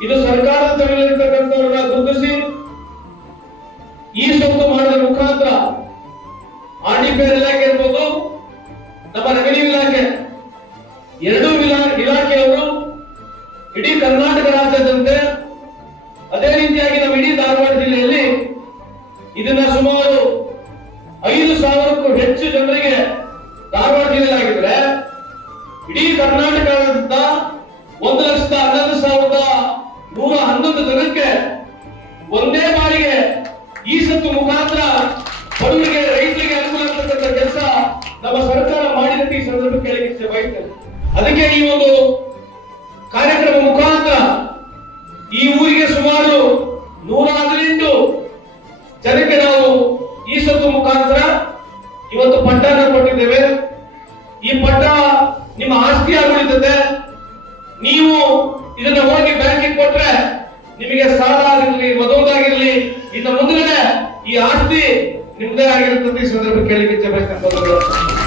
ಇದು ಸರ್ಕಾರದ ತಗಲಿರ್ತಕ್ಕಂಥವ್ರನ್ನ ಗುರುತಿಸಿ ಈ ಸೊತ್ತು ಮಾಡಿದ ಮುಖಾಂತರ ಆರ್ಡಿಪಿಆರ್ ಇಲಾಖೆ ಇರ್ಬೋದು, ನಮ್ಮ ರೆವಿನ್ಯೂ ಇಲಾಖೆ, ಎರಡೂ ಇಲಾ- ಇಲಾಖೆಯವರು ಇಡೀ ಕರ್ನಾಟಕ ರಾಜ್ಯದಂತೆ ಅದೇ ರೀತಿಯಾಗಿ ನಮ್ಮ ಇಡೀ ಧಾರವಾಡ ಜಿಲ್ಲೆಯಲ್ಲಿ ಇದನ್ನ ಸುಮಾರು ಐದು ಸಾವಿರಕ್ಕೂ ಹೆಚ್ಚು ಜನರಿಗೆ ಧಾರವಾಡ ಜಿಲ್ಲೆಯಾಗಿದ್ರೆ ಇಡೀ ಕರ್ನಾಟಕದ ಒಂದು ಲಕ್ಷದ ಹನ್ನೊಂದು ಸಾವಿರದ ಹನ್ನೊಂದು ಜನಕ್ಕೆ ಒಂದೇ ಬಾರಿಗೆ ಈ ಸತ್ತು ಮುಖಾಂತರ ಬಡವರಿಗೆ, ರೈತರಿಗೆ ಅನುಕೂಲ ಆಗ್ತಕ್ಕಂಥ ಕೆಲಸ ನಮ್ಮ ಸರ್ಕಾರ ಮಾಡಿದಂತೆ ಈ ಸಂದರ್ಭ ಕೇಳಿಕ್ಕೆ ಬಯಸ್ತೇನೆ. ಅದಕ್ಕೆ ಈ ಒಂದು ಕಾರ್ಯಕ್ರಮ ಮುಖಾಂತರ ಈ ಊರಿಗೆ ಸುಮಾರು ನೂರ ಹದಿನೆಂಟು ಜನಕ್ಕೆ ನಾವು ಈ ಸತ್ತು ಮುಖಾಂತರ ಇವತ್ತು ಪಟ್ಟನ ಕೊಟ್ಟಿದ್ದೇವೆ. ಈ ಪಟ್ಟ ನಿಮ್ಮ ಆಸ್ತಿ ಉಳಿತದೆ ನೀವು ಇದನ್ನ ಹೋಗಿ ಬ್ಯಾಂಕಿಗೆ ಕೊಟ್ರೆ ನಿಮಗೆ ಸಾಲ ಆಗಿರಲಿ ಮದುವಾಗಿರಲಿ ಇನ್ನು ಮುಂದಿನ ಈ ಆಸ್ತಿ ನಿಮ್ದೇ ಆಗಿರುತ್ತದೆ ಈ ಸಂದರ್ಭ ಬಂಧುಗಳೇ.